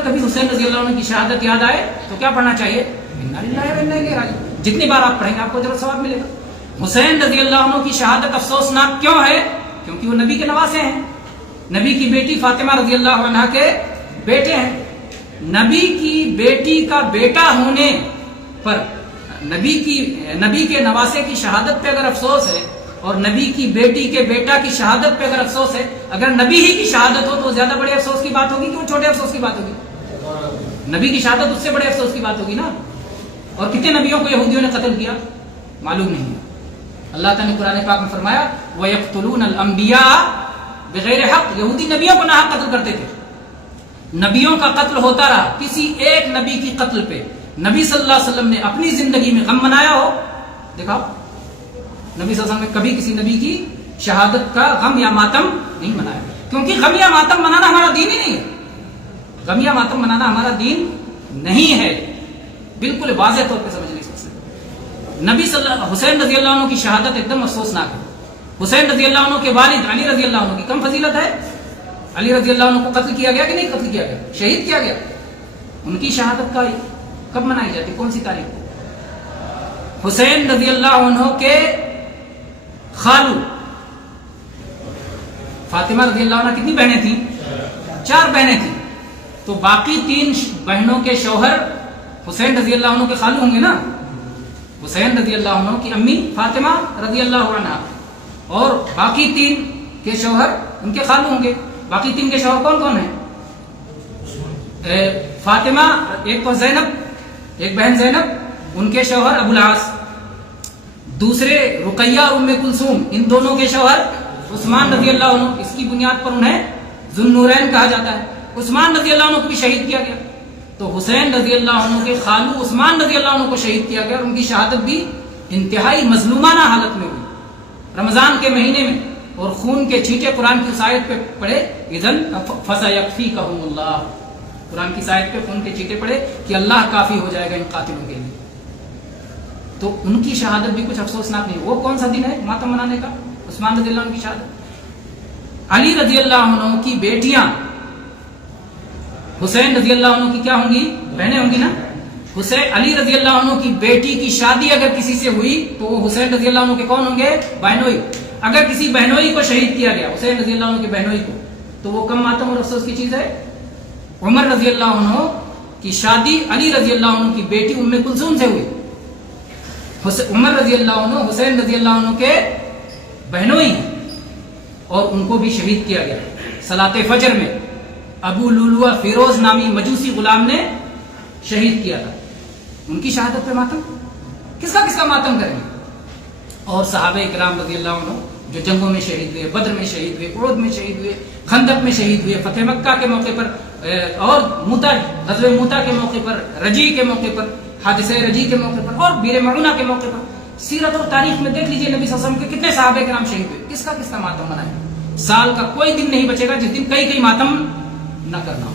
جب کبھی حسین رضی اللہ عنہ کی شہادت یاد آئے تو کیا پڑھنا چاہیے؟ انا للہ و انا الیہ راجعون. جتنی بار آپ پڑھیں گے آپ کو اجر و ثواب ملے گا. حسین رضی اللہ عنہ کی شہادت افسوسناک کیوں ہے؟ کیونکہ وہ نبی کے نواسے ہیں. نبی کی بیٹی فاطمہ رضی اللہ عنہا کے بیٹے ہیں. نبی کی بیٹی کا بیٹا ہونے پر نبی کے نواسے کی شہادت پہ اگر افسوس ہے اور نبی کی بیٹی کے بیٹا کی شہادت پہ اگر افسوس ہے, اگر نبی ہی کی شہادت ہو تو زیادہ بڑے افسوس کی بات ہوگی کہ وہ چھوٹے افسوس کی بات ہوگی؟ نبی کی شہادت اس سے بڑے افسوس کی بات ہوگی نا. اور کتنے نبیوں کو یہودیوں نے قتل کیا معلوم نہیں ہے. اللہ تعالیٰ نے قرآن پاک میں فرمایا وَيَقْتُلُونَ الْأَنْبِيَاءَ بِغَيْرِ حَقٍّ. یہودی نبیوں کو ناحق قتل کرتے تھے. نبیوں کا قتل ہوتا رہا. کسی ایک نبی کی قتل پہ نبی صلی اللہ علیہ وسلم نے اپنی زندگی میں غم منایا ہو؟ دیکھا نبی صلی اللہ علیہ وسلم نے کبھی کسی نبی کی شہادت کا غم یا ماتم نہیں منایا, کیونکہ غم یا ماتم منانا ہمارا دین ہی نہیں ہے. غم یا ماتم منانا ہمارا دین نہیں ہے. بالکل واضح طور پہ سمجھ نہیں سکتے. نبی حسین رضی اللہ عنہ کی شہادت ایک دم افسوسناک ہے. حسین رضی اللہ عنہ کے والد علی رضی اللہ عنہ کی کم فضیلت ہے؟ علی رضی اللہ عنہ کو قتل کیا گیا کہ نہیں قتل کیا گیا؟ شہید کیا گیا. ان کی شہادت کا کب منائی جاتی, کون سی تاریخ کو؟ حسین رضی اللہ عنہ کے خالو فاطمہ رضی اللہ عنہ کتنی بہنیں تھیں؟ 4 بہنیں تھیں. تو باقی 3 بہنوں کے شوہر حسین رضی اللہ عنہ کے خالو ہوں گے نا. حسین رضی اللہ عنہ کی امی فاطمہ رضی اللہ عنہ اور باقی 3 کے شوہر ان کے خالو ہوں گے. باقی 3 کے شوہر کون کون ہیں؟ فاطمہ, ایک تو زینب, ایک بہن زینب, ان کے شوہر ابو العاص. دوسرے رقیہ اور ام کلثوم, ان دونوں کے شوہر عثمان رضی اللہ عنہ. اس کی بنیاد پر انہیں ذو النورین کہا جاتا ہے. عثمان رضی اللہ عنہ کو بھی شہید کیا گیا. تو حسین رضی اللہ عنہ کے خالو عثمان رضی اللہ عنہ کو شہید کیا گیا اور ان کی شہادت بھی انتہائی مظلومانہ حالت میں ہوئی, رمضان کے مہینے میں. اور خون کے چھینٹے قرآن کی آیت پہ پڑے اذن فسیکفیکہم اللہ. قرآن کی آیت پہ خون کے چھینٹے پڑے کہ اللہ کافی ہو جائے گا ان قاتلوں کے لیے. تو ان کی شہادت بھی کچھ افسوسناک نہیں. وہ کون سا دن ہے ماتم منانے کا؟ عثمان رضی اللہ عنہ کی شہادت. علی رضی اللہ عنہ کی بیٹیاں حسین رضی اللہ عنہ کی کیا ہوں گی؟ بہنیں ہوں گی نا. حسین علی رضی اللہ عنہ کی بیٹی کی شادی اگر کسی سے ہوئی تو وہ حسین رضی اللہ عنہ کے کون ہوں گے؟ بہنوئی. اگر کسی بہنوئی کو شہید کیا گیا حسین رضی اللہ عنہ کی بہنوئی کو, تو وہ کم ماتم اور افسوس کی چیز ہے. عمر رضی اللہ عنہ کی شادی علی رضی اللہ عنہ کی بیٹی ام کلثوم سے ہوئی. عمر رضی اللہ عنہ حسین رضی اللہ عنہ کے بہنوئی ہیں اور ان کو بھی شہید کیا گیا صلاۃ فجر میں. ابو لولوا فیروز نامی مجوسی غلام نے شہید کیا تھا. ان کی شہادت پہ ماتم کس کا ماتم کریں گے؟ اور صحابہ اکرام رضی اللہ عنہ جو جنگوں میں شہید ہوئے, بدر میں شہید ہوئے, احد میں شہید ہوئے, خندق میں شہید ہوئے, فتح مکہ کے موقع پر اور غزوہ موتا کے موقع پر, رجی کے موقع پر, حادثہ رجی کے موقع پر اور بیر معونہ کے موقع پر. سیرت اور تاریخ میں دیکھ لیجئے نبی صلی اللہ علیہ وسلم کے کتنے صحابہ کرام شہید ہوئے. کس کا ماتم منائے؟ سال کا کوئی دن نہیں بچے گا جس دن کئی ماتم نہ کرنا ہو.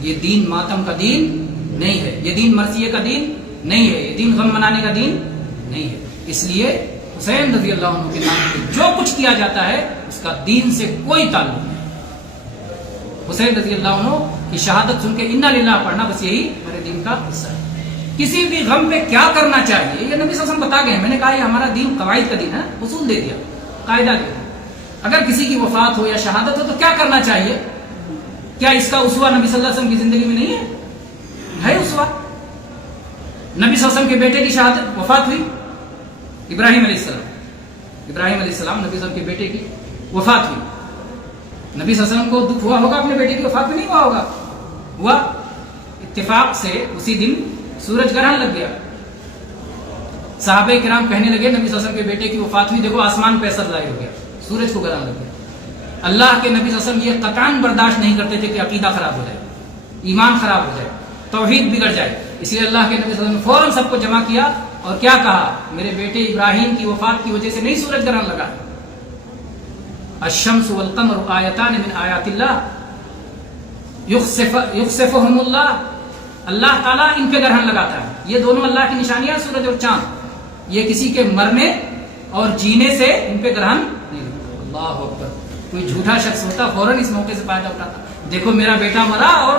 یہ دین ماتم کا دین نہیں ہے, یہ دین مرثیے کا دین نہیں ہے, یہ دین غم منانے کا دین نہیں ہے. اس لیے حسین رضی اللہ عنہ کے نام پہ جو کچھ کیا جاتا ہے اس کا دین سے کوئی تعلق نہیں. حسین رضی اللہ عنہ کی شہادت سن کے انا للہ پڑھنا بس یہی ہمارے دین کا حصہ ہے. کسی بھی غم پہ کیا کرنا چاہیے یہ نبی صلی اللہ علیہ وسلم بتا گئے ہیں. میں نے کہا یہ ہمارا دین قواعد کا دین ہے, اصول دے دیا, قاعدہ دے دیا. اگر کسی کی وفات ہو یا شہادت ہو تو کیا کرنا چاہیے؟ کیا اس کا اسوہ نبی صلی اللہ علیہ وسلم کی زندگی میں نہیں ہے اسوہ. نبی صلی اللہ علیہ وسلم کے بیٹے کی شہادت وفات ہوئی, ابراہیم علیہ السلام نبی صلی اللہ علیہ وسلم کے بیٹے کی وفات ہوئی. نبی صلی اللہ علیہ وسلم کو دکھ ہوا ہوگا اپنے بیٹے کی وفات میں؟ نہیں ہوا ہوگا. ہوا. اتفاق سے اسی دن سورج گرہن لگ گیا. صحابہ کرام کہنے لگے نبی صلی اللہ علیہ وسلم کے بیٹے کی وفات ہوئی, دیکھو آسمان پہ اثر ظاہر ہو گیا, سورج کو گرہن لگ گیا. اللہ کے نبی صلی اللہ علیہ وسلم یہ قطعاً برداشت نہیں کرتے تھے کہ عقیدہ خراب ہو جائے, ایمان خراب ہو جائے, توحید بگڑ جائے. اس لیے اللہ کے نبی صلی اللہ علیہ وسلم نے فوراً سب کو جمع کیا اور کیا کہا؟ میرے بیٹے ابراہیم کی وفات کی وجہ سے نہیں سورج گرہن لگا. الشمس والقمر آیتان من آیات اللہ یخسفہم اللہ. اللہ تعالیٰ ان پہ گرہن لگاتا ہے. یہ دونوں اللہ کی نشانیاں, سورج اور چاند. یہ کسی کے مرنے اور جینے سے ان پہ گرہن نہیں لگتا. اللہ اکبر. کوئی جھوٹا شخص ہوتا فوراً اس موقع سے فائدہ اٹھاتا, دیکھو میرا بیٹا مرا اور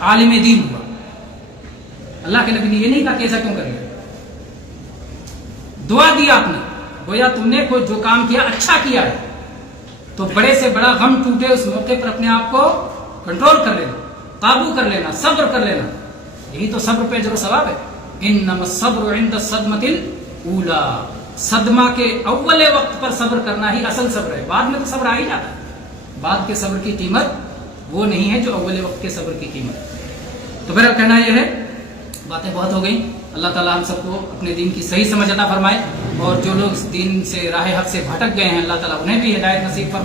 عالم دین ہوا. اللہ کے نبی نے یہ نہیں کہا کہ ایسا کیوں کر لیا, دعا دی آپ نے, گویا تم نے کوئی جو کام کیا اچھا کیا ہے, تو بڑے سے بڑا غم ٹوٹے اس موقع پر اپنے آپ کو کنٹرول کر لینا, قابو کر لینا, صبر کر لینا, یہی تو صبر پہ اجر و ثواب ہے. انما الصبر عند الصدمۃ الاولی, صدمہ کے اول وقت پر صبر کرنا ہی اصل صبر ہے, بعد میں تو صبر آ ہی جاتا ہے. بعد کے صبر کی قیمت وہ نہیں ہے جو اول وقت کے صبر کی قیمت. تو میرا کہنا یہ ہے, باتیں بہت ہو گئیں. اللہ تعالیٰ ہم سب کو اپنے دین کی صحیح سمجھ عطا فرمائے, اور جو لوگ اس دین سے راہ حق سے بھٹک گئے ہیں اللہ تعالیٰ انہیں بھی ہدایت نصیب فرمائے.